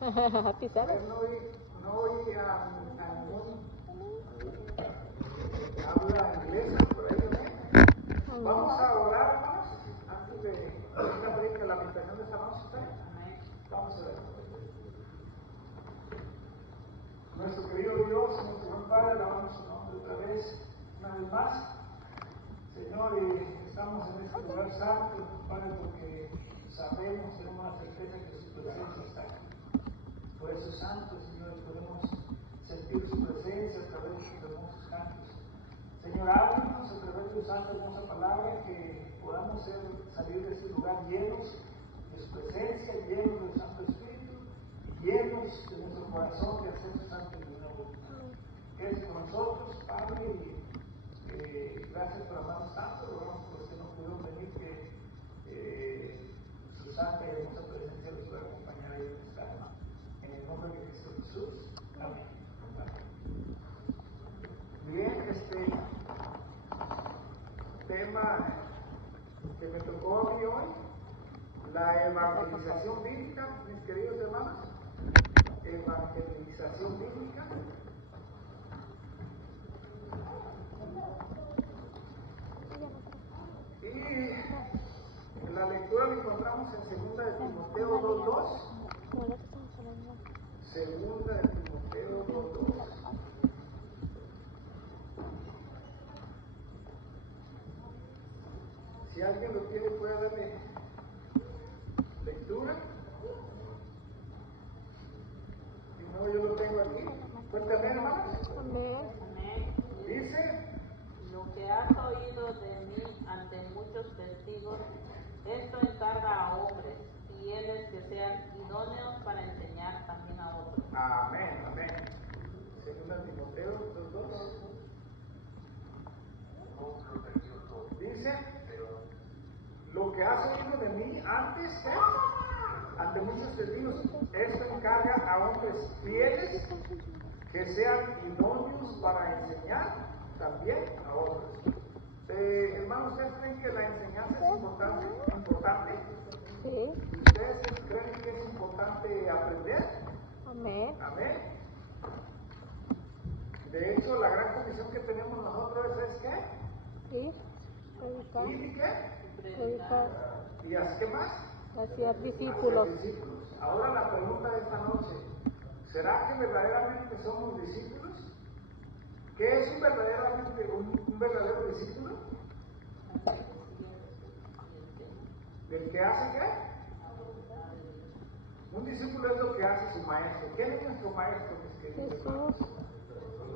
Happy Sabbath. No oí a ningún habla inglesa por ahí, ¿no? Vamos a orar, hermanos, antes de la predica, la meditación de esta noche, ¿está bien? Vamos a ver. Nuestro querido Dios, nuestro buen Padre, alabamos su nombre otra vez, una vez más. Señor, estamos en este lugar santo, Padre, porque sabemos, tenemos la certeza que su presencia está aquí. Por eso, Santo, Señor, podemos sentir su presencia a través de sus hermosos cantos. Señor, háblanos a través de tu santa hermosa palabra, que podamos salir de este lugar llenos de su presencia, llenos del Santo Espíritu, y llenos de nuestro corazón de hacer su santo y divina voluntad. Quédese con nosotros, Padre, y gracias por amarnos tanto, rogamos por los que no pudieron venir, que su santa y hermosa presencia los pueda acompañar ahí donde están. En el nombre de Cristo Jesús. Amén. Bien, tema que me tocó a mí hoy, la evangelización bíblica, mis queridos hermanos, evangelización bíblica. Y la lectura la encontramos en 2 de Timoteo 2:2. 2 de Timoteo 2:2. Si alguien lo tiene, puede darle lectura. Si no, yo lo tengo aquí. Cuéntame, hermanos. Amén. Dice: Lo que has oído de mí ante muchos testigos, esto encarga a hombres fieles que sean idóneos para enseñar también a otros. Amén, amén. 2 Timoteo 2:2. Dice: lo que has oído de mí antes, ante muchos testigos, esto encarga a hombres fieles que sean idóneos para enseñar también a otros. Hermanos, ¿ustedes creen que la enseñanza es importante? Sí. ¿Ustedes creen que es importante aprender? Amén. Amén. De hecho, la gran comisión que tenemos nosotros es ¿qué? Sí. Predicar. ¿Y qué? Predicar. ¿Y así qué más? Hacer discípulos. Hacer discípulos. Ahora la pregunta de esta noche: ¿será que verdaderamente somos discípulos? ¿Qué es un verdadero discípulo? ¿Del que hace qué? Un discípulo es lo que hace su maestro. ¿Quién es nuestro maestro, mis queridos hermanos?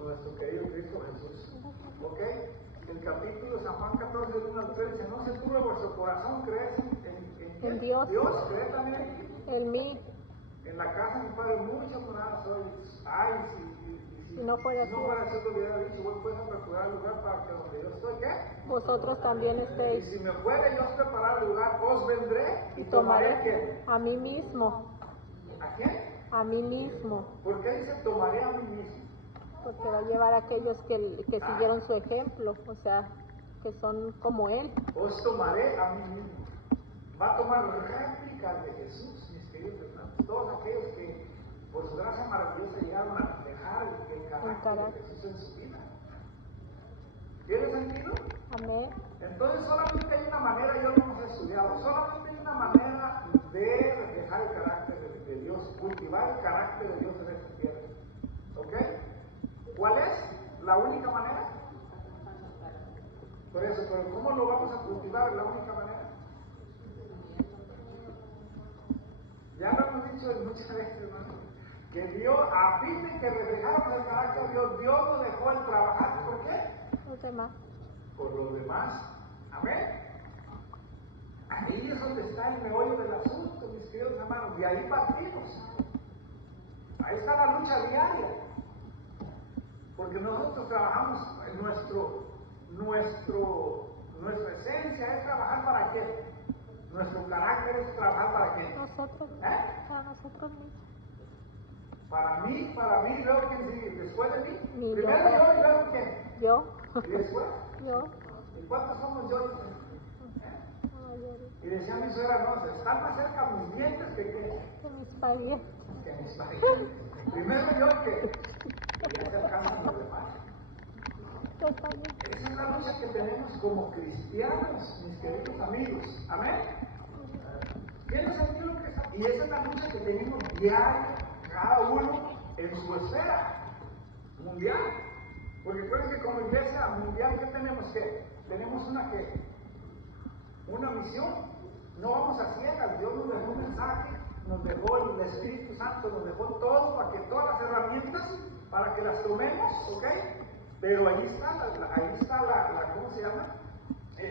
Nuestro querido Cristo Jesús. ¿Ok? El capítulo de San Juan 14, 1 al 3 dice: no se turbe vuestro corazón, creed en Dios. Dios, creed también en mí. En mí. En la casa de mi padre muchas moradas hoy. Ay, si no fuera así, lo hubiera dicho, voy pues a procurar el lugar para que donde yo estoy, ¿qué? Vosotros también Y estéis. si me fuere yo a preparar el lugar, os vendré Y tomaré tomaré a mí mismo. ¿A quién? A mí mismo. ¿Por qué dice tomaré a mí mismo? Porque va a llevar a aquellos que siguieron su ejemplo, o sea, que son como él. Os tomaré a mí mismo. Va a tomar réplicas de Jesús, mis queridos hermanos. Todos aquellos que por su gracia maravillosa llegaron a reflejar el carácter de Jesús en su vida. ¿Tiene sentido? Amén. Entonces solamente hay una manera, yo lo hemos estudiado, solamente hay una manera de reflejar el carácter de Dios, cultivar el carácter de Dios en esta tierra. ¿Ok? ¿Cuál es la única manera? Por eso, pero ¿cómo lo vamos a cultivar? La única manera. Ya lo hemos dicho muchas veces, hermano, que Dios, a fin de que reflejáramos el carácter de Dios, Dios nos dejó el trabajar. ¿Por qué? Los demás. Por los demás. Amén. Ahí es donde está el meollo del asunto, mis queridos hermanos. De ahí partimos. Ahí está la lucha diaria. Porque nosotros trabajamos, nuestra esencia es trabajar para qué. Nuestro carácter es trabajar para qué. Nosotros. Para nosotros mismos. Para mí, luego quién sigue, después de mí. Mi Primero yo. yo y luego quién. Yo. Y después. Yo. ¿Y cuántos somos yo? Y decía mi suegra: no, están más cerca mis dientes que mis parientes. Que Primero yo que ya se alcanzan los demás. Esa es la lucha que tenemos como cristianos, mis queridos amigos. Amén. ¿Tiene sentido lo que está? Y esa es la lucha que tenemos diario, cada uno en su esfera mundial. Porque recuerden que como iglesia mundial, ¿qué tenemos que? Tenemos una misión. No vamos a ciegas. Dios nos dejó un mensaje, nos dejó el Espíritu Santo, nos dejó todo para que todas las herramientas, para que las tomemos, ¿ok? Pero ahí está la ¿cómo se llama?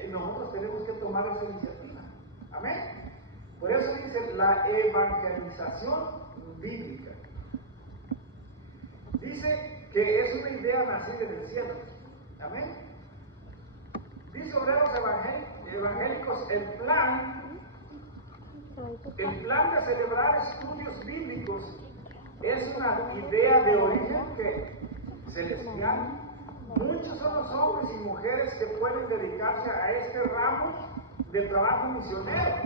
Nosotros tenemos que tomar esa iniciativa. Amén. Por eso dice la evangelización bíblica. Dice que es una idea nacida en el cielo. Amén. Dice Obreros Evangélicos, el plan de celebrar estudios bíblicos es una idea de origen celestial. Muchos son los hombres y mujeres que pueden dedicarse a este ramo de trabajo misionero.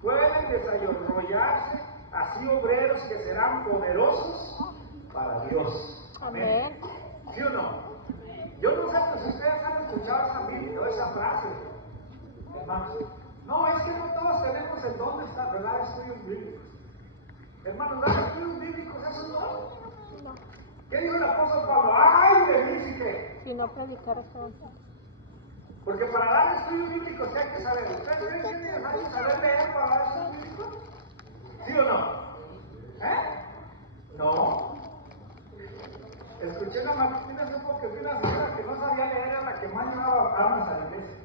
Pueden desarrollarse así obreros que serán poderosos para Dios. Amén. ¿Sí o no? Yo no sé si ustedes han escuchado esa frase, hermanos. No, es que no todos tenemos el don de dar estudios bíblicos. Hermanos, dar estudios bíblicos es un don. ¿Qué dijo el apóstol Pablo? ¡Ay, de mí si que! Si no predicar eso. Porque para dar estudios bíblicos, ¿qué hay que saber? ¿Ustedes creen que es necesario saber leer para dar estudios bíblicos? ¿Sí o no? No. Escuché una matina hace poco que una señora que no sabía leer era la que más llevaba almas a la iglesia.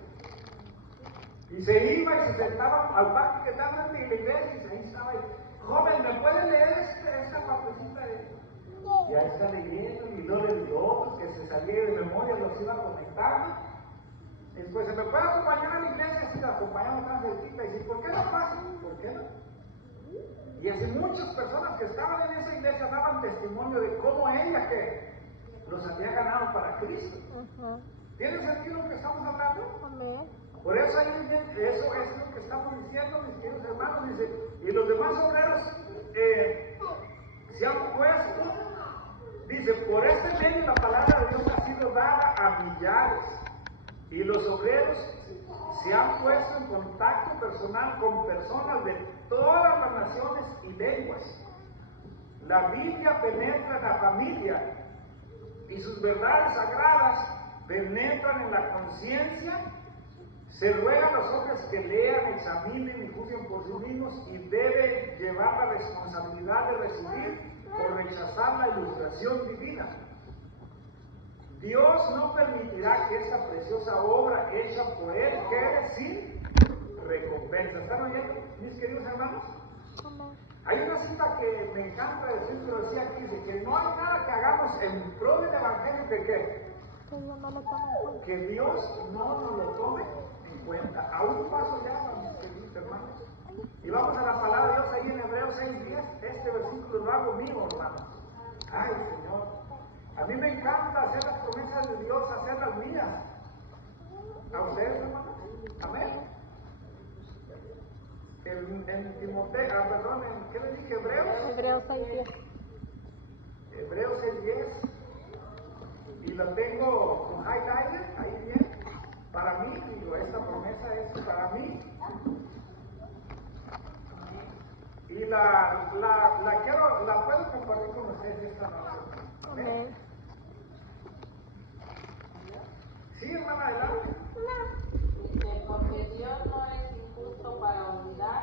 Y se iba y se sentaba al parque que estaba en la iglesia y ahí estaba ahí. Joven, ¿me puede leer esta partecita de...? Y ahí está leyendo y no le dio otros que se salía de memoria, los iba conectando. Después, ¿se me puede acompañar a la iglesia? Sí, la acompañamos tan cerquita. Y dice, ¿por qué no pasa? ¿Por qué no? Y así muchas personas que estaban en esa iglesia daban testimonio de cómo ella que los había ganado para Cristo. ¿Tiene sentido lo que estamos hablando? Amén. Por eso eso es lo que estamos diciendo, mis queridos hermanos. Dice, y los demás obreros se han puesto, dice, por este medio la palabra de Dios ha sido dada a millares. Y los obreros se han puesto en contacto personal con personas de todas las naciones y lenguas. La Biblia penetra en la familia y sus verdades sagradas penetran en la conciencia. Se ruega a los hombres que lean, examinen y juzguen por sí mismos y deben llevar la responsabilidad de recibir o rechazar la ilustración divina. Dios no permitirá que esta preciosa obra hecha por Él quede sin recompensa. ¿Están oyendo, mis queridos hermanos? Hay una cita que me encanta decir, pero decía aquí, dice que no hay nada que hagamos en pro del Evangelio que ¿qué? Que Dios no nos lo tome en cuenta. A un paso ya, mis queridos hermanos. Y vamos a la palabra de Dios ahí en Hebreos 6:10. Este versículo lo hago mío, hermanos. Ay, Señor. A mí me encanta hacer las promesas de Dios, hacerlas mías. ¿A ustedes, hermanos? Amén. En Timoteo, ¿qué le dije? Hebreos 6:10. Hebreos 6:10. Y lo tengo con highlighter, ahí bien. Para mí, digo, esta promesa es para mí. Y la puedo compartir con ustedes esta noche. Amén. Sí, hermana, adelante. Dice, porque Dios no es injusto para olvidar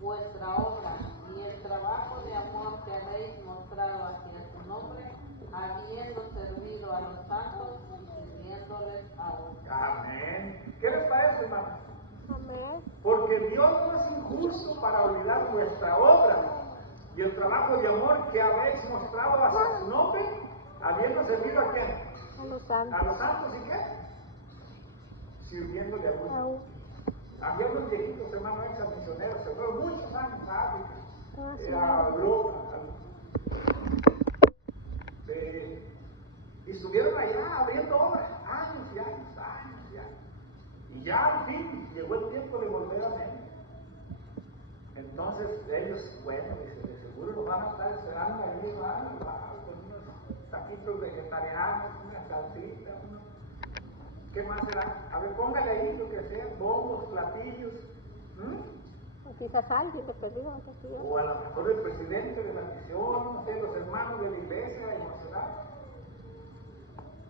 vuestra obra y el trabajo de amor que habéis mostrado hacia su nombre, habiendo servido a los santos y sirviéndoles aún. Amén. ¿Qué les parece, hermana? Amén. Porque Dios no es injusto para olvidar vuestra obra y el trabajo de amor que habéis mostrado hacia su nombre, habiendo servido a quién? A los santos. ¿A los santos y qué? Sirviéndole a uno. Había unos viejitos, hermanos, ex misioneros, se fueron muchos años a África, a Europa, y estuvieron allá abriendo obras, años y años. Y ya al fin llegó el tiempo de volver a México. Entonces ellos, bueno, dice, de seguro nos van a estar esperando ahí, ¿verdad? Con unos taquitos vegetarianos, una salsita, ¿qué más será? A ver, póngale ahí lo que sea, bombos, platillos. O quizás alguien de perdido, no sé si yo. O a lo mejor el presidente de la misión, no sé, los hermanos de la iglesia emocionados.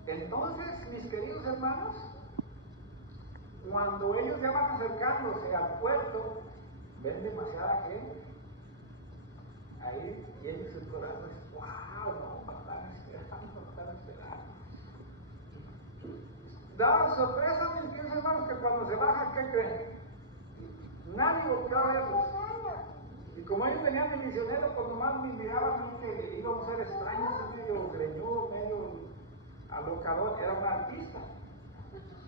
Entonces, mis queridos hermanos, cuando ellos ya van acercándose al puerto, ven demasiada gente. Ahí tiene su corazón, wow, no, están esperando. Da sorpresa, mis queridos hermanos, que cuando se baja, ¿qué creen? Nadie volvió a verlos. Y como ellos venían de misioneros, pues nomás me miraban a mí que íbamos a ser extraños, medio greñudo, medio alocador, era un artista.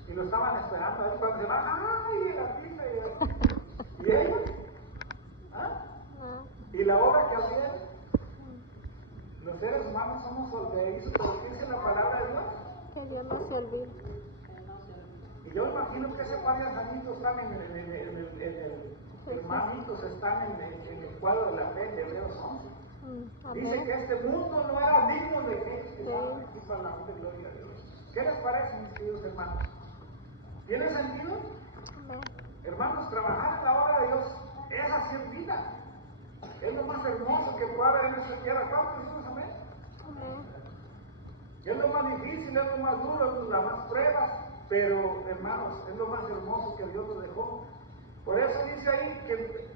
Y lo estaban esperando a él cuando se baja, ¡ay, el artista! ¿Y ellos? ¿Ah? ¿Y la obra que hacían? Los seres humanos somos olvidadizos, pero ¿qué dice la palabra de Dios? Que Dios no se olvide. Y yo imagino que ese par de añitos están hermanitos están en el cuadro de la fe de Hebreos 11. Dice que este mundo no era digno de que estaban aquí para la gloria de Dios. ¿Qué les parece, mis queridos hermanos? ¿Tiene sentido? Hermanos, trabajar en la obra de Dios es hacer vida. Es lo más hermoso que puede haber en esta tierra. ¿Cuántos decimos amén? Es lo más difícil, es lo más duro, es las más pruebas. Pero, hermanos, es lo más hermoso que Dios nos dejó. Por eso dice ahí que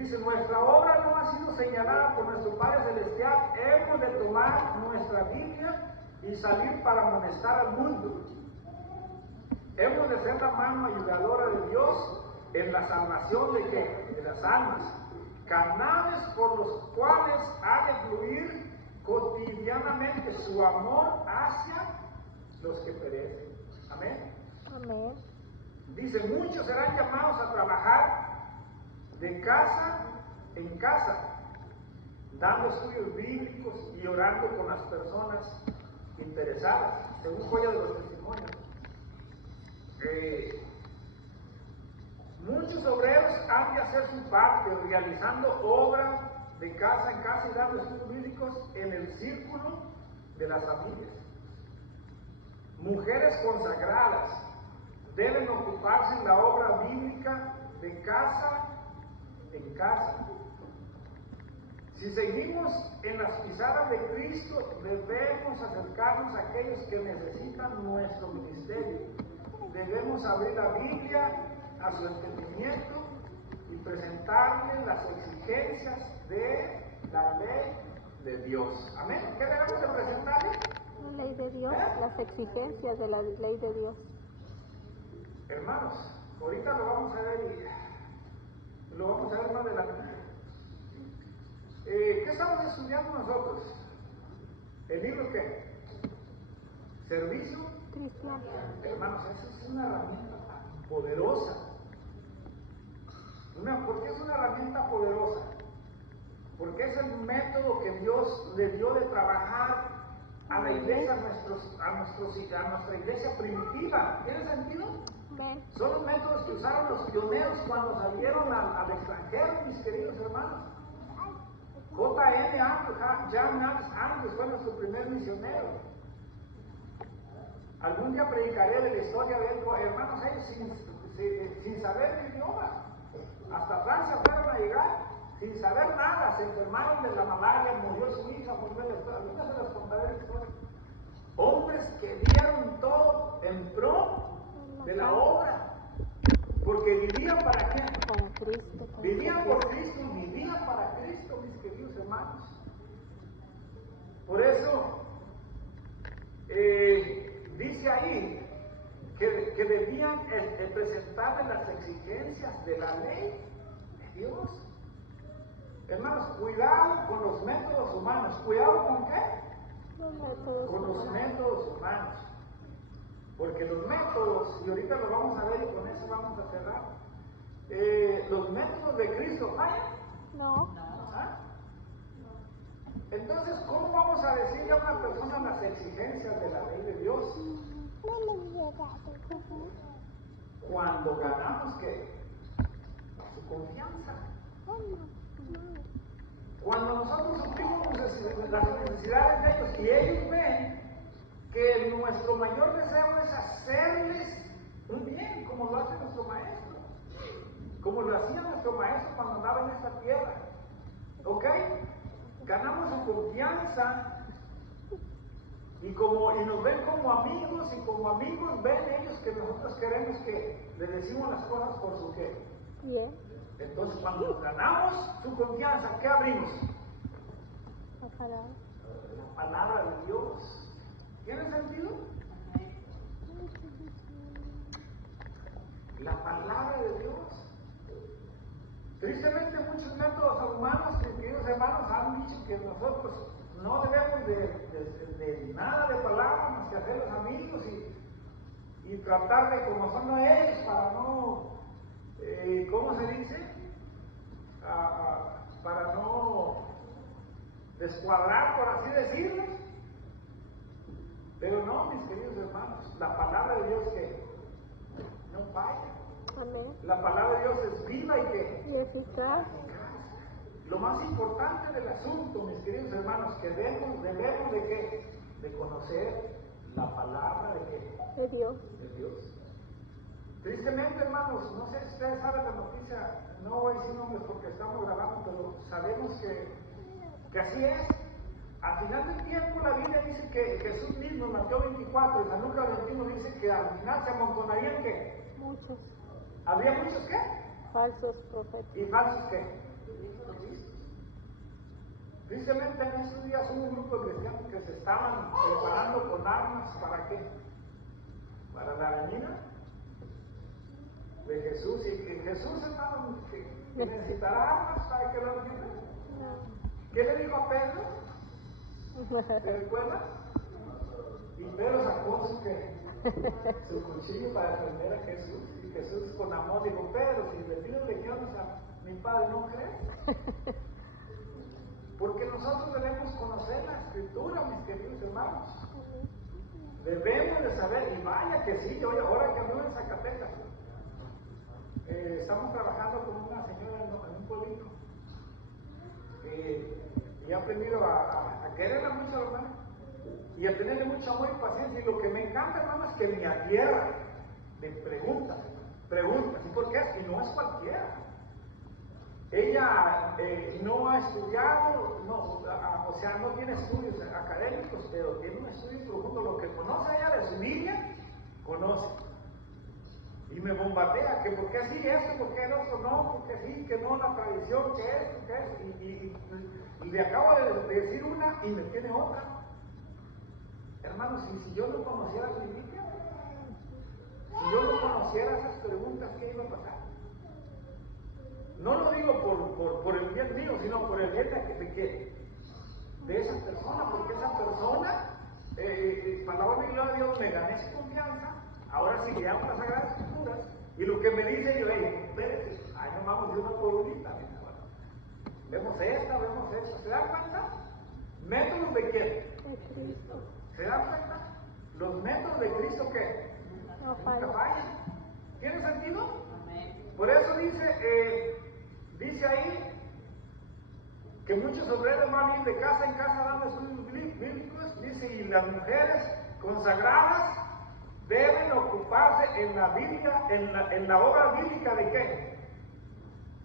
dice, nuestra obra no ha sido señalada por nuestro Padre Celestial. Hemos de tomar nuestra Biblia y salir para amonestar al mundo. Hemos de ser la mano ayudadora de Dios en la salvación de ¿qué? De las almas. Canales por los cuales ha de fluir cotidianamente su amor hacia los que perecen. Amén. Amén. Dice, muchos serán llamados a trabajar de casa en casa, dando estudios bíblicos y orando con las personas interesadas, según Joya de los Testimonios. Muchos obreros han de hacer su parte, realizando obra de casa en casa y dando estudios bíblicos en el círculo de las familias. Mujeres consagradas deben ocuparse en la obra bíblica de casa en casa. Si seguimos en las pisadas de Cristo, debemos acercarnos a aquellos que necesitan nuestro ministerio. Debemos abrir la Biblia a su entendimiento y presentarle las exigencias de la ley de Dios. Amén. ¿Qué debemos de presentarle? La ley de Dios, las exigencias de la ley de Dios. Hermanos, ahorita lo vamos a ver y lo vamos a ver más adelante. ¿Qué estamos estudiando nosotros? ¿El libro qué? ¿Servicio? Cristiano. Hermanos, esa es una herramienta poderosa. ¿Por qué es una herramienta poderosa? Porque es el método que Dios le dio de trabajar a la iglesia, a nuestra iglesia primitiva. ¿Tiene sentido? Son los métodos que usaron los pioneros cuando salieron al extranjero, mis queridos hermanos. J.N. Andrews fue nuestro primer misionero. Algún día predicaré de la historia de él, hermanos, ellos sin saber el idioma. Hasta Francia fueron a llegar, sin saber nada, se enfermaron de la malaria, murió su hija, murió la esposa. Ahorita se las contaré la historia. Hombres que dieron todo en pro de la obra, porque vivían para qué? Para Cristo. Vivían por Cristo y vivían para Cristo, mis queridos hermanos. Por eso dice ahí que debían presentarle las exigencias de la ley de Dios. Hermanos, cuidado con los métodos humanos. ¿Cuidado con qué? Con los métodos humanos. Porque los métodos, y ahorita lo vamos a ver y con eso vamos a cerrar, los métodos de Cristo fallan. No. ¿Ah? Entonces, ¿cómo vamos a decirle a una persona las exigencias de la ley de Dios? Cuando ganamos, ¿qué? Su confianza. Cuando nosotros suplimos las necesidades de ellos, y ellos ven que nuestro mayor deseo es hacerles un bien, como lo hace nuestro maestro, como lo hacía nuestro maestro cuando andaba en esta tierra. ¿Ok? Ganamos su confianza y nos ven como amigos, y como amigos ven ellos que nosotros queremos que les decimos las cosas por su qué. Bien. Entonces, cuando nos ganamos su confianza, ¿qué abrimos? La palabra. La palabra de Dios. ¿Tiene sentido? La palabra de Dios. Tristemente, muchos métodos humanos, queridos hermanos, han dicho que nosotros no debemos de nada de palabra más que hacerlos amigos y tratar de conocernos a ellos para no, ¿cómo se dice? Para no descuadrar, por así decirlo. Pero no, mis queridos hermanos, la palabra de Dios que no falla. Amén. La palabra de Dios es viva y que Y eficaz. lo más importante del asunto, mis queridos hermanos, que debemos de qué? De conocer la palabra de qué? De Dios. De Dios. Tristemente, hermanos, no sé si ustedes saben la noticia, no voy a decir nombres porque estamos grabando, pero sabemos que así es. Al final del tiempo la Biblia dice que Jesús mismo en Mateo 24 y San Lucas 21 dice que al final se amontonarían ¿qué? Muchos ¿Habría muchos qué? falsos profetas. ¿Y falsos qué? Tristemente en estos días hubo un grupo de cristianos que se estaban preparando con armas, ¿para qué? Para la venida de Jesús. Y que Jesús, hermano, que necesitará armas para que lo venga. ¿Qué le dijo a Pedro? ¿Te recuerdas? Y Pedro sacó su cuchillo para defender a Jesús. Y Jesús con amor dijo: Pedro, si le pides legiones a mi padre, ¿no crees? Porque nosotros debemos conocer la Escritura, mis queridos hermanos. Debemos de saber, y vaya que sí, ahora que ando en Zacatecas, estamos trabajando con una señora en un pueblito. Y he aprendido a quererla mucho, hermano, y a tenerle mucho amor y paciencia. Y lo que me encanta, hermano, es que me atierra, me pregunta, ¿y por qué? Y no es cualquiera. Ella no ha estudiado, o sea, no tiene estudios académicos, pero tiene un estudio profundo. Lo que conoce ella de su Biblia, conoce. Y me bombardea, que por qué sí esto, por qué el otro no, porque sí, que no, la tradición, que esto, que es. Y le acabo de decir una y me tiene otra. Hermanos, si yo no conociera mi Biblia, si yo no conociera esas preguntas, ¿qué iba a pasar? No lo digo por el bien mío, sino por el bien de esa persona, porque esa persona, palabra de gloria a Dios, me gané su confianza. Ahora sí le amo las Sagradas Escrituras, y lo que me dice yo, espérate, ahí nos vamos de una por unita. Vemos esta. ¿Se dan cuenta? ¿Métodos de quién? De Cristo. ¿Se dan cuenta? Los métodos de Cristo, ¿qué? No Nunca falla. fallan. ¿Tiene sentido? Amén. Por eso dice ahí que muchos obreros van a ir de casa en casa dando estudios bíblicos. Dice, y las mujeres consagradas deben ocuparse en la Biblia, en la obra bíblica de qué?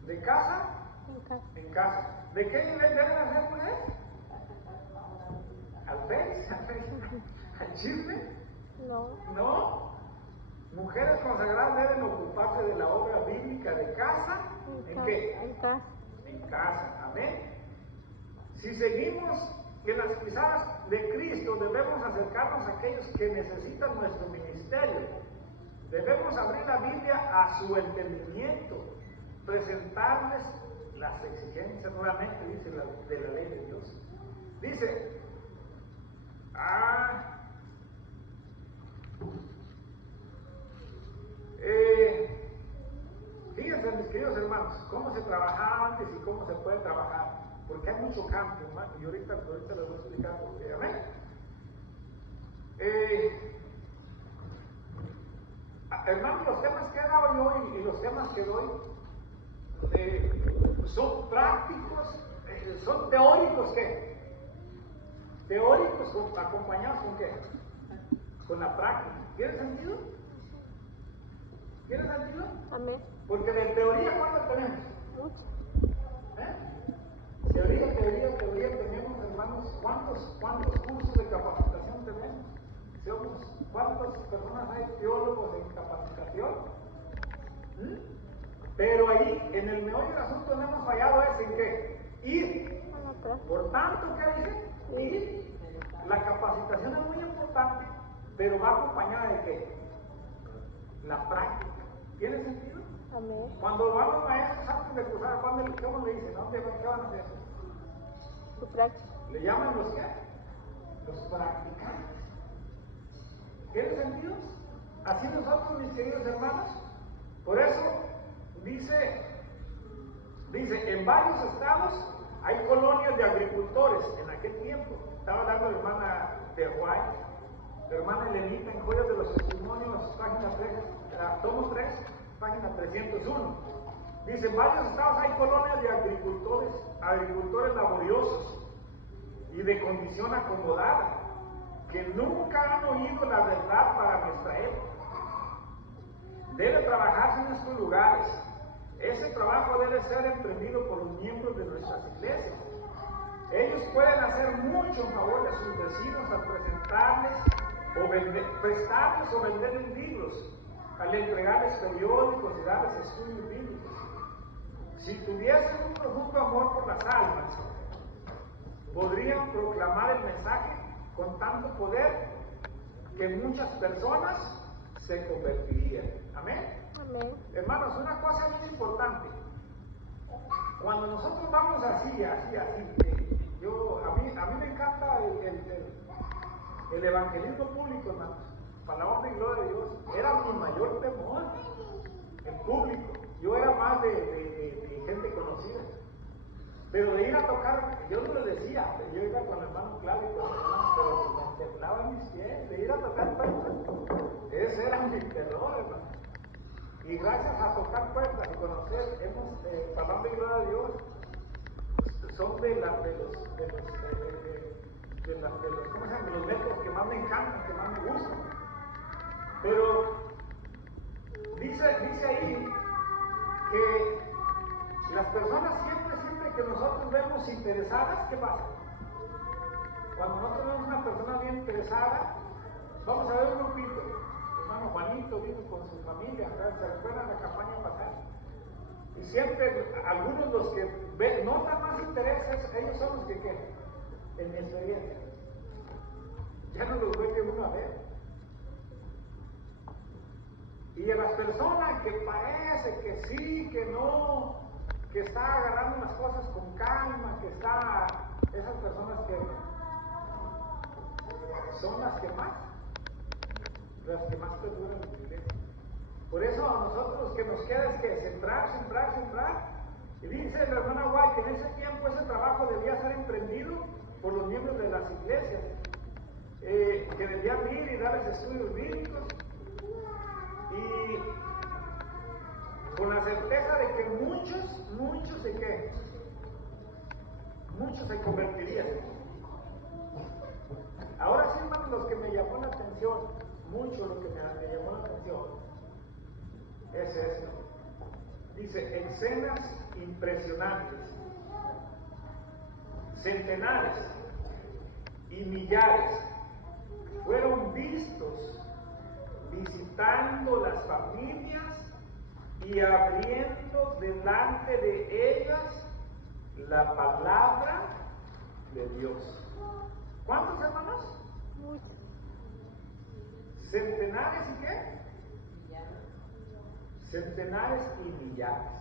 ¿De casa? En casa. En casa. ¿De qué nivel deben hacer mujeres? ¿Al Face? ¿Al chisme? No. No. Mujeres consagradas deben ocuparse de la obra bíblica de casa. ¿En qué? En casa. En casa. Amén. Si seguimos en las pisadas de Cristo, debemos acercarnos a aquellos que necesitan nuestro ministerio. Debemos abrir la Biblia a su entendimiento, presentarles las exigencias, nuevamente dice, de la ley de Dios. Dice, fíjense, mis queridos hermanos, cómo se trabajaba antes y cómo se puede trabajar. Porque hay mucho cambio, hermano, y ahorita les voy a explicar por qué. Amén. Hermanos, los temas que he dado yo y los temas que doy son prácticos, son teóricos, ¿qué? teóricos acompañados con qué? Con la práctica. ¿Tiene sentido? ¿Tiene sentido? Amén. Porque de teoría, ¿cuánto tenemos? Mucho. Teoría tenemos, hermanos. ¿Cuántos cursos de capacitación tenemos? ¿Cuántas personas hay teólogos en capacitación? Pero ahí, en el meollo del asunto, no hemos fallado es en qué? Ir. Por tanto, ¿qué dice? Ir. La capacitación es muy importante, pero va acompañada de qué? La práctica. ¿Tiene sentido? Amén. Cuando van los maestros antes de cruzar, ¿cómo le dicen? ¿Qué van a hacer? Su práctica. ¿Le llaman los qué? Los practicantes. ¿Tiene sentido? Así nosotros, mis queridos hermanos, por eso dice, en varios estados hay colonias de agricultores en aquel tiempo. Estaba hablando la hermana de White, la hermana Elenita en Joyas de los Testimonios, página 3, tomo 3, página 301. Dice, en varios estados hay colonias de agricultores laboriosos y de condición acomodada, que nunca han oído la verdad para nuestra época. Debe trabajarse en estos lugares. Ese trabajo debe ser emprendido por los miembros de nuestras iglesias. Ellos pueden hacer mucho en favor de sus vecinos al prestarles o venderles libros, al entregarles periódicos y darles estudios bíblicos. Si tuviesen un profundo amor por las almas, podrían proclamar el mensaje con tanto poder que muchas personas se convertirían. Amén. Amén. Hermanos, una cosa muy importante. Cuando nosotros vamos así, a mí me encanta el evangelismo público, hermanos. Para la honra y gloria de Dios. Era mi mayor temor, el público. Yo era más de gente conocida. Pero de ir a tocar, yo no les decía, yo iba con el hermano Claudio, pero me temblaban mis pies, de ir a tocar puertas, ese era mi terror, hermano. Y gracias a tocar puertas y conocer, palabra y gloria a Dios, son de los métodos que más me encantan, que más me gustan. Pero dice ahí que las personas siempre que nosotros vemos interesadas, ¿qué pasa? Cuando nosotros vemos una persona bien interesada, vamos a ver un grupito. Hermano Juanito vino con su familia, se recuerdan la campaña pasada. Y siempre, algunos los que notan más intereses, ellos son los que quedan, en mi experiencia. Ya no los ve que uno a ver. Y a las personas que parece que sí, que no, que está agarrando las cosas con calma, esas personas que son las que más perduran en la iglesia. Por eso a nosotros que nos queda es que sembrar. Y dice la hermana White que en ese tiempo ese trabajo debía ser emprendido por los miembros de las iglesias, que debían ir y darles estudios bíblicos, y con la certeza de que muchos se convertirían. Ahora sí, hermanos, lo que me llamó la atención, lo que me llamó la atención, es esto. Dice, escenas impresionantes, centenares y millares fueron vistos visitando las familias y abriendo delante de ellas la palabra de Dios. ¿Cuántos, hermanos? Muchos. ¿Centenares y qué? Centenares y millares.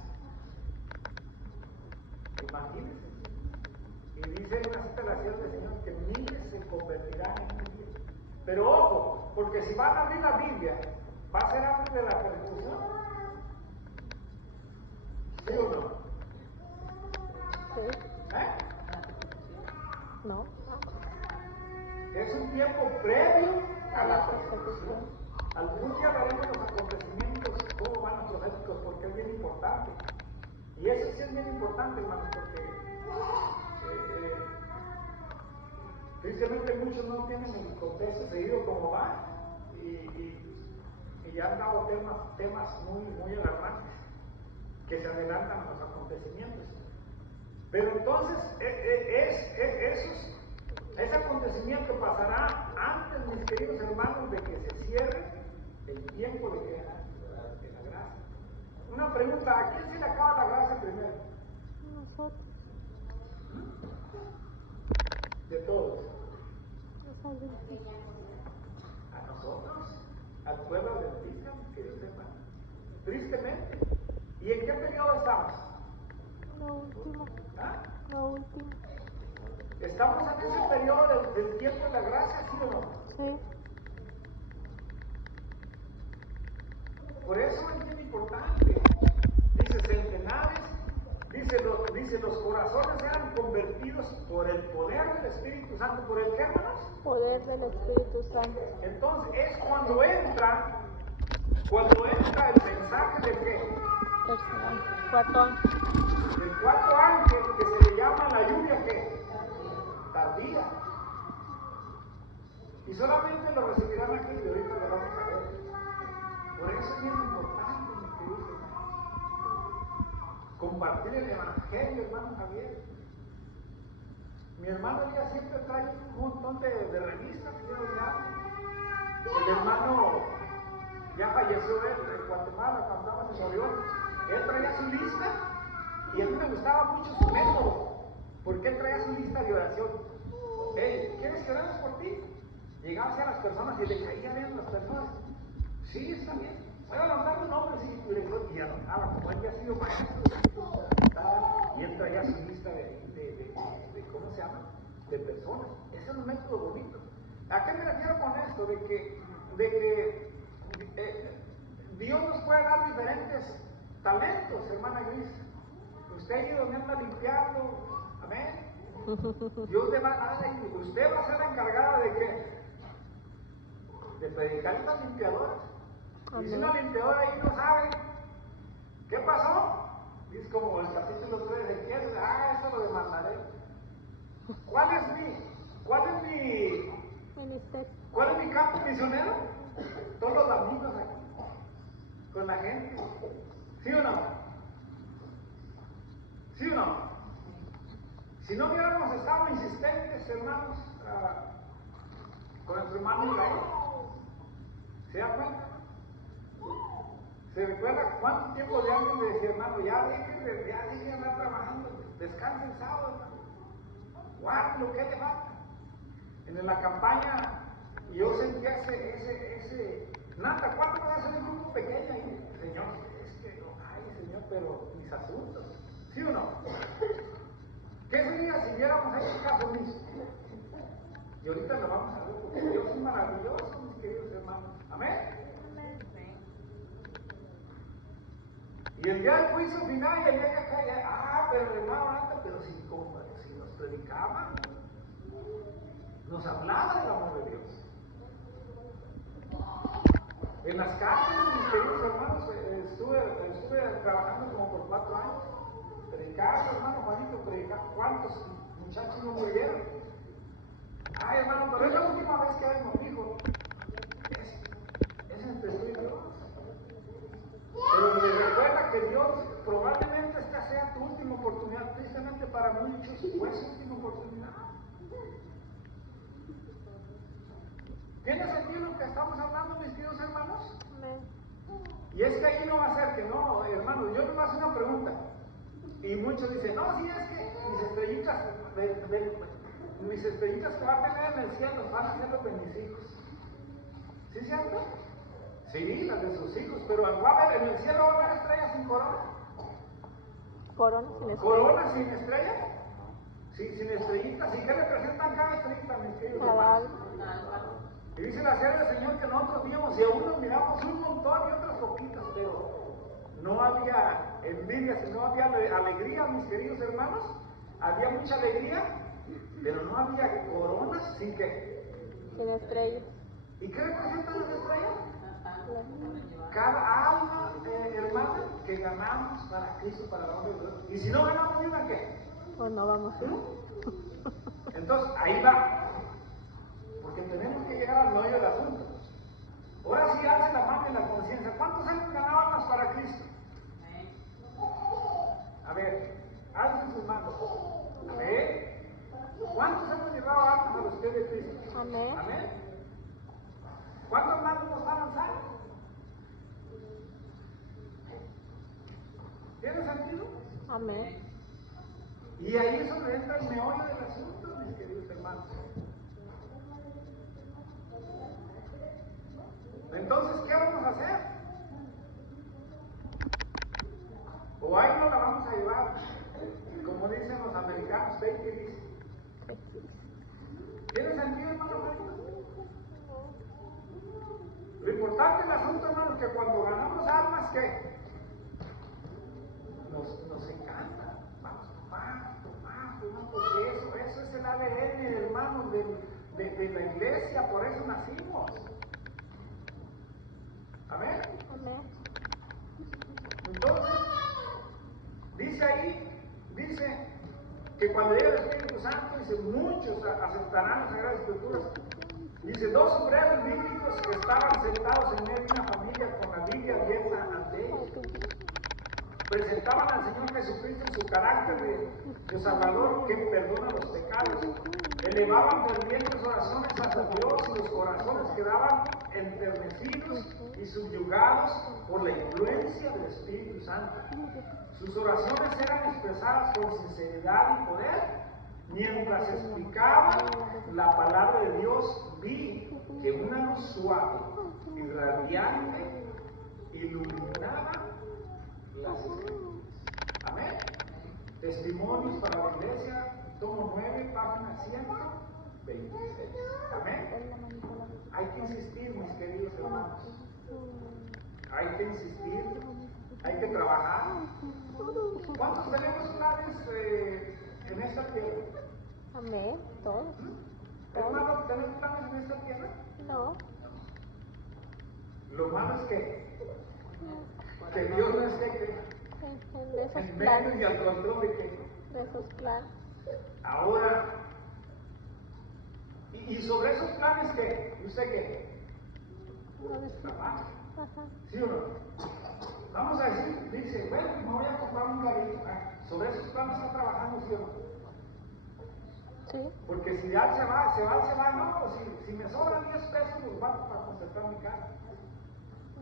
Imagínense. Y dice en una cita de la ciudad del Señor que miles se convertirán en un día. Pero ojo, porque si van a abrir la Biblia, ¿va a ser antes de la persecución? ¿Sí o no? Sí. No. Es un tiempo previo a la persecución. Algún día veremos los acontecimientos, cómo van los proféticos, porque es bien importante. Y eso sí es bien importante, hermanos, porque Tristemente muchos no tienen el contexto seguido como va y ya han dado temas muy alarmantes que se adelantan a los acontecimientos. Pero entonces ese acontecimiento pasará antes, mis queridos hermanos, de que se cierre el tiempo de la gracia. Una pregunta, ¿a quién se le acaba la gracia primero? Nosotros. De todos. Los adventistas. A nosotros, al pueblo adventista, mis queridos hermanos. Tristemente. ¿Y en qué periodo estamos? Lo último. ¿Ah? Lo último. ¿Estamos en ese periodo del tiempo de la gracia, sí o no? Sí. Por eso es bien importante. Dice centenares, dice los corazones eran convertidos por el poder del Espíritu Santo. ¿Por el qué, hermanos? Poder del Espíritu Santo. Entonces es cuando entra el mensaje de qué? Personal. Cuarto ángel. El cuarto ángel, que se le llama la lluvia, ¿qué? Tardía. Y solamente lo recibirán aquí, y ahorita lo vamos a ver. Por eso es bien importante, mi querido hermano, compartir el evangelio, hermano Javier. Mi hermano Elías siempre trae un montón de revistas, el hermano ya falleció él en Guatemala cuando estaba en Orión. Él traía su lista y a mí me gustaba mucho su método, porque él traía su lista de oración. Hey, ¿quieres que oremos por ti? Llegaba hacia las personas y le caía bien a las personas. Sí, está bien. Puedo anotar un nombre, sí, y anotaba, como él ya ha sido maestro, y él traía su lista de ¿cómo se llama? De personas. Ese es un método bonito. ¿A qué me refiero con esto? De que Dios nos puede dar diferentes talentos, hermana Gris. Usted y donde anda limpiando, amén. Dios le va a dar y usted va a ser la encargada de qué? De predicar a las limpiadoras. Y si una limpiadora ahí no sabe, ¿qué pasó? Es como el capítulo 3 de que eso lo demandaré. ¿Cuál es mi campo misionero? Todos los amigos aquí, con la gente. ¿Sí o no? ¿Sí o no? Si no hubiéramos estado insistentes, hermanos, con nuestro hermano Israel, ¿se da cuenta? ¿Se recuerda cuánto tiempo de antes le decía, hermano, ya deje de andar trabajando, descanse el sábado, hermano? Guarde lo que le falta. En la campaña yo sentía nada, ¿cuánto va a ser un grupo pequeño ahí? Señor, Señor, pero mis asuntos, ¿sí o no? ¿Qué sería si viéramos este caso mismo? Y ahorita lo vamos a ver, porque Dios es maravilloso, mis queridos hermanos. Amén. Y el día del juicio final, y el día que acá, pero hermano, pero si nos predicaba, nos hablaba del amor de Dios. En las cárceles, mis queridos hermanos, estuve trabajando como por 4 años. Predicaba, hermano Juanito, predicaba. ¿Cuántos muchachos no murieron? Ay, hermano, pero es la última vez que hago conmigo. Es entre tú y Dios. Pero me recuerda que Dios, probablemente esta sea tu última oportunidad. Tristemente para muchos fue su última oportunidad. ¿Tiene sentido lo que estamos hablando, mis queridos hermanos? Y es que ahí no va a ser que no, hermanos. Yo les voy a hacer una pregunta. Y muchos dicen, no, sí, es que mis estrellitas que va a tener en el cielo van a ser los de mis hijos. ¿Sí es cierto? Sí, las de sus hijos, pero en el cielo va a haber estrellas sin corona. Corona sin estrella. Corona sin estrella. Sí, sin estrellitas. ¿Y qué representan cada estrellita, mis queridos hermanos? Y dice la sierva del Señor que nosotros vimos y aún nos miramos un montón y otras poquitas, pero no había envidia, sino había alegría, mis queridos hermanos. Había mucha alegría, pero no había coronas sin qué. Sin estrellas. ¿Y qué representan las estrellas? Cada alma, hermana, que ganamos para Cristo, para la obra de Dios. Y si no ganamos ni una, ¿qué? Pues no vamos a ir. Entonces, ahí va. usted de Cristo. Amén. Amén. ¿Cuántos hermanos no estaban salvos? ¿Tiene sentido? Amén. Y ahí es donde entra el meollo del asunto, mis queridos hermanos. Entonces, ¿qué vamos a hacer? O ahí no la vamos a llevar, como dicen los americanos, take it easy. ¿Tiene sentido, hermano? Lo importante del asunto, hermanos, es que cuando ganamos almas, ¿qué? Nos encanta. Vamos a tomar, porque eso es el ADN, hermanos, de la iglesia, por eso nacimos. Amén. Amén. Entonces, dice ahí, dice que cuando llegue el Espíritu Santo, dice, muchos aceptarán las Sagradas Escrituras. Dice, dos obreros bíblicos que estaban sentados en medio de una familia con la Biblia abierta ante ellos, presentaban al Señor Jesucristo en su carácter de Salvador que perdona los pecados. Elevaban fervientes oraciones hacia Dios y los corazones quedaban enternecidos y subyugados por la influencia del Espíritu Santo. Sus oraciones eran expresadas con sinceridad y poder. Mientras explicaban la palabra de Dios, vi que una luz suave y radiante iluminaba las Escrituras. Amén. Testimonios para la Iglesia, tomo 9, página 126. Amén. Hay que insistir, mis queridos hermanos. Hay que insistir. Hay que trabajar. ¿Cuántos tenemos planes en esta tierra? Amén. Todos. Hermanos, ¿tenemos planes en esta tierra? No. Lo malo es que Dios no esté En esos en medio planes. y al control de que De esos planes. ahora, y sobre esos planes que, ¿usted qué? Trabaja. Ajá. ¿Sí o no? Vamos a decir, dice, bueno, me voy a comprar un carrito. Sobre esos planes está trabajando, ¿sí o no? Sí. Porque si ya se va, no, pues si me sobran 10 pesos, los bajo para completar mi carro.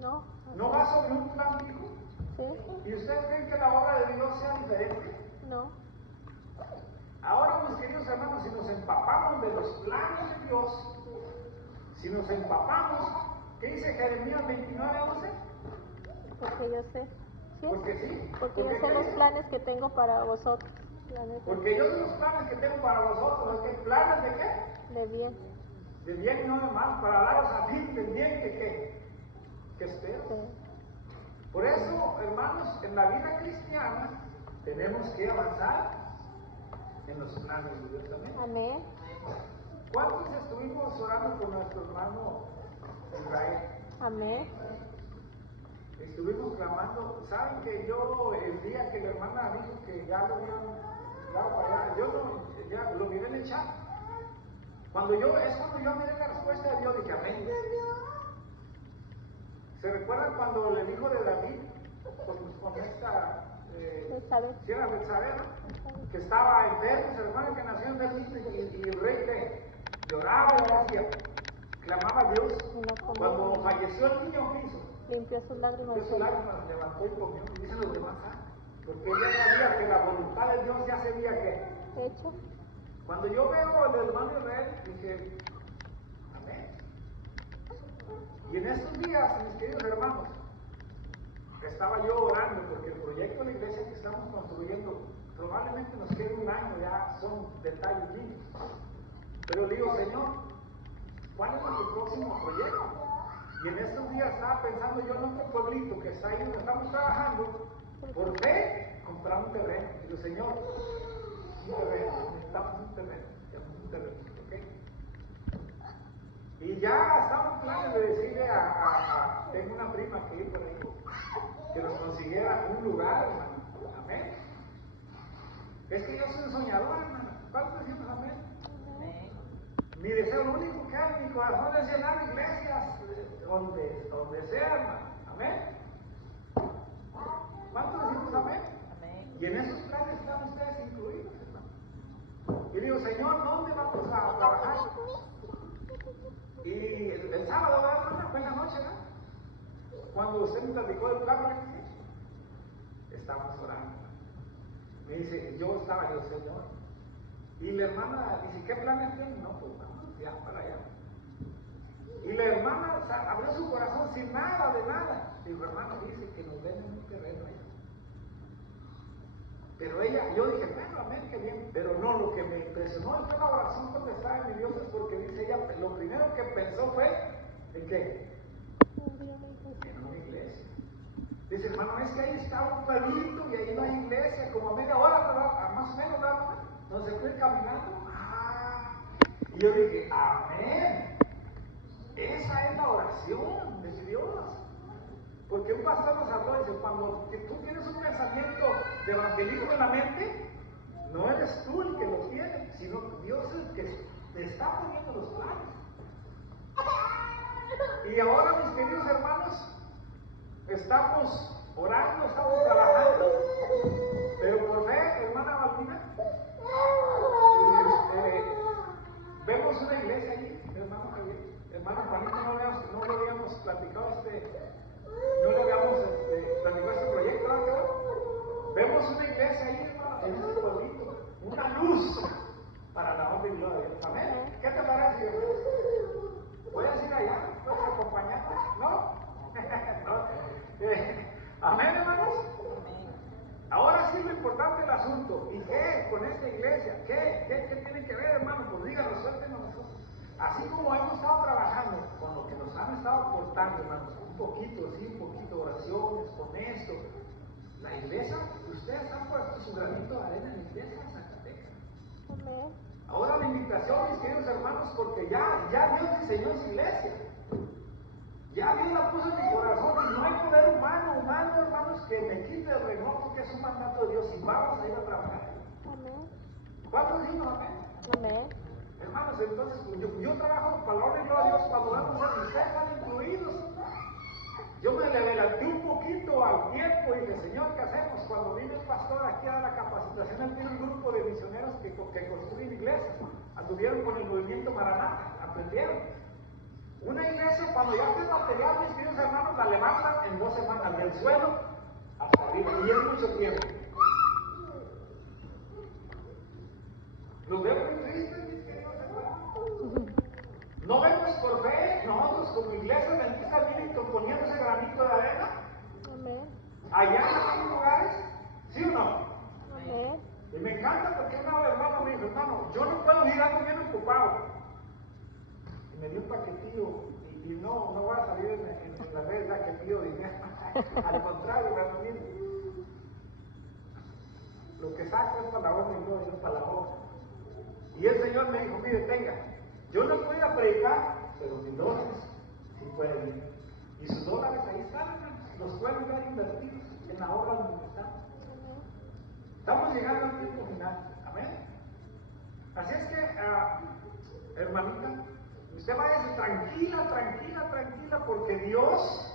No. ¿No va sobre un plan fijo? Sí. ¿Y ustedes creen que la obra de Dios sea diferente? No. Ahora, mis queridos hermanos, si nos empapamos de los planes de Dios, si nos empapamos, ¿qué dice Jeremías 29:11? Porque yo sé. ¿Sí? Porque sí. Porque yo sé los planes que tengo para vosotros. Planes Porque yo sé los planes que tengo para vosotros. ¿Qué planes de qué? de bien. De bien y no de mal, para daros a fin del bien que qué. Que espero. Sí. Por eso, hermanos, en la vida cristiana tenemos que avanzar en los planes de Dios también. Amén. ¿Cuántos estuvimos orando por nuestro hermano Israel? Amén. Estuvimos clamando. ¿Saben que yo, el día que la hermana dijo que ya lo habían dado para allá, ya lo miré en el chat? Cuando yo miré la respuesta de Dios, dije amén. ¿Se recuerdan cuando el hijo de David, con esta si era Betsabé, ¿no? Que estaba enfermo, se recuerdan que nació enfermito y el rey que lloraba y decía, clamaba a Dios? Cuando falleció el niño, ¿qué hizo? Limpió sus lágrimas. Limpió sus lágrimas, levantó y comió, y dicen los demás, porque él ya sabía que la voluntad de Dios ya se había que Hecho. Cuando yo veo el hermano Israel, dije, amén. Y en estos días, mis queridos hermanos, estaba yo orando porque el proyecto de la iglesia que estamos construyendo probablemente nos quede un año, ya son detalles mínimos. Pero le digo, Señor, ¿cuál es nuestro próximo proyecto? Y en estos días estaba pensando yo en otro pueblito que está ahí donde estamos trabajando, por fe, comprar un terreno. Y digo, Señor, un terreno, necesitamos un terreno, ¿ok? Y ya estamos en planes de decirle tengo una prima que ir por ahí, que nos consiguiera un lugar, hermano. Amén. Es que yo soy un soñador, hermano. ¿Cuántos decimos amén? Amén. Mi deseo, lo único que hay en mi corazón es llenar iglesias donde sea, hermano. Amén. ¿Cuántos decimos amén? Amén. Y en esos planes están ustedes incluidos, hermano. Y digo, Señor, ¿dónde vamos a trabajar? Y el sábado, ¿verdad? Fue en la noche, ¿no? Cuando usted me platicó del plan, ¿verdad? Estamos orando. Me dice, yo estaba, yo, Señor. Y la hermana dice, ¿qué planes tienen? No, pues vamos ya para allá. Y la hermana abrió su corazón sin nada de nada. Dijo, hermano, dice que nos den un terreno allá. Pero ella, yo dije, bueno, amén, qué bien. Pero no, lo que me impresionó fue la oración cuando estaba en mi Dios, es porque dice ella, lo primero que pensó fue, ¿en qué? En una iglesia. Dice, hermano, es que ahí está un pueblito y ahí no hay iglesia, como a media hora, ¿verdad? Más o menos, ¿verdad? No se fue caminando. Y yo dije, amén. Esa es la oración de Dios. Porque un pastor nos habló, dice, cuando tú tienes un pensamiento de evangelismo en la mente, no eres tú el que lo tiene, sino Dios el que te está poniendo los planes. Y ahora, mis queridos hermanos, estamos orando, estamos trabajando, pero por fe, hermana Balbina, vemos una iglesia allí, hermano Javier, hermano Juanito, no le habíamos platicado platicado este proyecto, ¿no? Vemos una iglesia ahí, hermano, en este pueblito, una luz para la obra y gloria. Amén. ¿Qué te parece, hermano? ¿Puedes ir allá? ¿Puedes acompañarnos? ¿No? No. Amén, hermanos. Ahora sí lo importante del asunto. ¿Y qué con esta iglesia? ¿Qué tiene que ver, hermano? Pues díganos, suéltenos nosotros. Así como hemos estado trabajando con lo que nos han estado aportando, hermanos, un poquito, oraciones, con esto. La iglesia, ustedes han puesto su granito de arena en la iglesia de Zacatecas. Amén. Ahora la invitación, mis queridos hermanos, porque ya Dios diseñó esa iglesia. Ya Dios la puso en mi corazón y no hay poder humano, hermanos, que me quite el remoto, que es un mandato de Dios, y vamos a ir a trabajar. Amén. ¿Cuántos decimos amén? Amén. Hermanos, entonces yo trabajo para la obra y gloria de Dios cuando vemos a ustedes están incluidos. Yo me levanté un poquito al tiempo y dije, Señor, ¿qué hacemos? Cuando vino el pastor aquí a la capacitación, él tiene un grupo de misioneros que construyen iglesias, anduvieron con el movimiento Maranatha, aprendieron. Una iglesia, cuando ya esté material, mis queridos hermanos, la levantan en 2 semanas, del suelo hasta arriba, y es mucho tiempo. Los veo muy tristes, mis queridos hermanos. No vemos por fe, nosotros como iglesia adventista bíblica poniendo ese granito de arena. Amén. Allá en algunos lugares, ¿sí o no? Amén. Y me encanta porque una hermana me dijo, hermano, yo no puedo ir algo bien ocupado. Y me dio un paquetillo, y no voy a salir en la red ya que pido dinero. Al contrario, hermano, lo que saco es para la obra y no es para la obra. Y el Señor me dijo, mire, tenga, yo no puedo ir a predicar, pero mis dólares sí pueden ir. Y sus dólares ahí están, los pueden ver invertidos en la obra donde estamos. Estamos llegando al tiempo final. Amén. Así es que, hermanita, usted vaya tranquila, porque Dios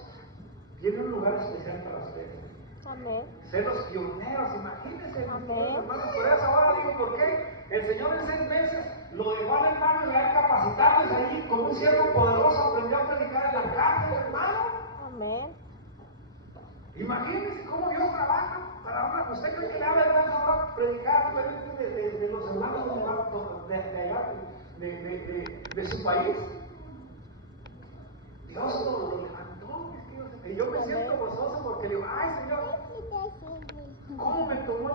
tiene un lugar especial para ustedes. Amén. Ser los pioneros, imagínense, Amén. hermanos. Por eso ahora digo, ¿por qué? El Señor en 6 meses lo dejó al hermano y a capacitarnos allí con un siervo poderoso, aprendió a predicar en la cárcel, hermano. Amén. Imagínense cómo Dios trabaja para ahora. ¿Usted cree que le da vergüenza ahora predicar de los hermanos de su país? Dios lo levantó, mis tíos. Y yo me siento gozoso porque digo, ay, Señor, ¿cómo me tomó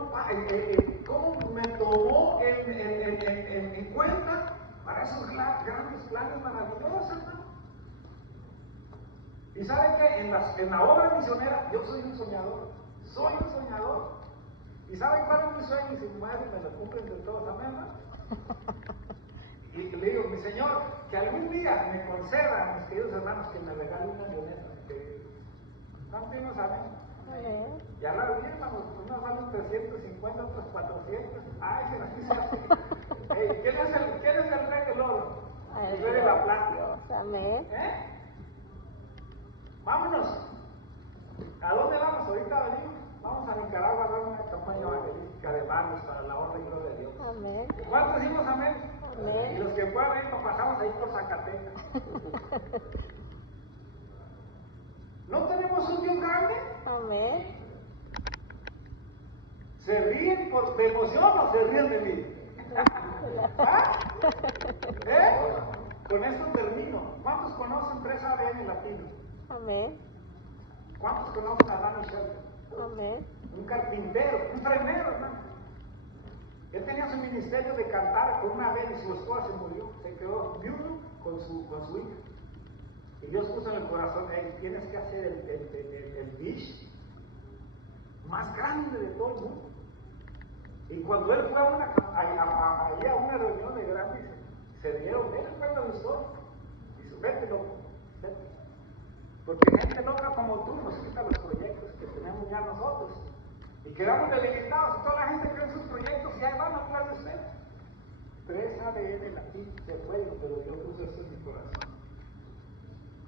en cuenta para esos grandes planes maravillosos, hermano? Y saben que en la obra misionera yo soy un soñador. ¿Y saben cuál es mi sueño? Y si mi madre me lo cumplen de todos, amén, ¿no? Y le digo, mi Señor, que algún día me conceda, mis queridos hermanos, que me regale una avioneta. ¿Cuántos no saben? Amén. Y hablar bien, hermanos, unos valen 350, otros 400. Ay, que así se hace. ¿Quién es el rey del oro? El rey de la plata. Dios. Amén. Vámonos. ¿A dónde vamos? Ahorita venimos. Vamos a Nicaragua a dar una campaña evangelística. música de manos para la honra y gloria de Dios. Amén. ¿Cuántos decimos amén? Amén. Y los que puedan ir, nos pasamos ahí por Zacatecas. ¿No tenemos un Dios grande? Amén. ¿Se ríen de emoción o se ríen de mí? ¿Ah? Con esto termino. ¿Cuántos conocen 3 ADN latinos? Amén. ¿Cuántos conocen a Danny Shelton? Amén. Un carpintero, un fremero, hermano. Él tenía su ministerio de cantar con una vez y su esposa se murió. Se quedó viudo con su hija. Y Dios puso en el corazón, tienes que hacer el dish más grande de todo el mundo. Y cuando él fue a una reunión de grandes, se dieron, él cuenta la historia. Dice, vete loco, vete. Porque gente loca como tú nos quita los proyectos que tenemos ya nosotros. Y quedamos debilitados y toda la gente cree en sus proyectos y ahí van a hablar de ustedes. 3 ADN latinos se fueron, pero Dios puso eso en mi corazón.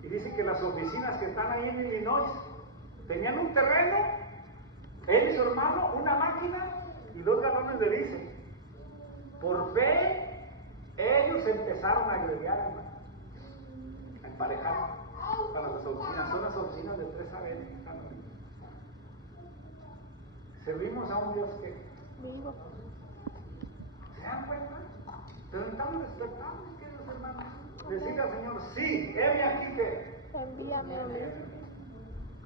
Y dice que las oficinas que están ahí en Illinois tenían un terreno, él y su hermano, una máquina y 2 galones de diésel. Por fe, ellos empezaron a agregar, hermano, a emparejar para las oficinas. Son las oficinas de 3 ADN que están ahí. Servimos a un Dios que Vivo. ¿se dan cuenta? Pero estamos despertando, queridos hermanos. Decirle al Señor, sí, heme aquí que. Envíame a mí.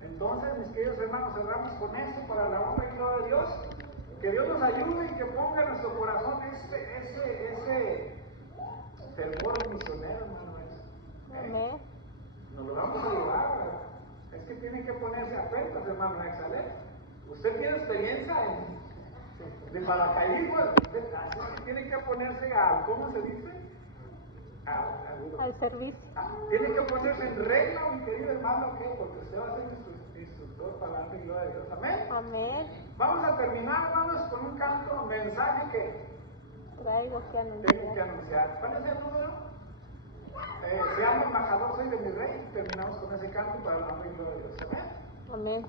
Entonces, mis queridos hermanos, cerramos con esto para la honra y gloria de Dios. Que Dios nos ayude y que ponga en nuestro corazón ese fervor misionero, hermano. Amén. Nos lo vamos a llevar. Es que tiene que ponerse a cuentas, hermano Exalé. Usted tiene experiencia de paracaídas, tiene que ponerse a, ¿cómo se dice? Al servicio. Tiene que ponerse en regla, mi querido hermano, ¿qué? Porque usted va a ser instructor para la gloria de Dios. Amén. Amén. Vamos a terminar, hermanos, con un canto, mensaje que Traigo que tengo que anunciar. anunciar. ¿Cuál es el número? Se llama Embajador Soy de mi Rey. Terminamos con ese canto para la gloria de Dios. Amén. Amén.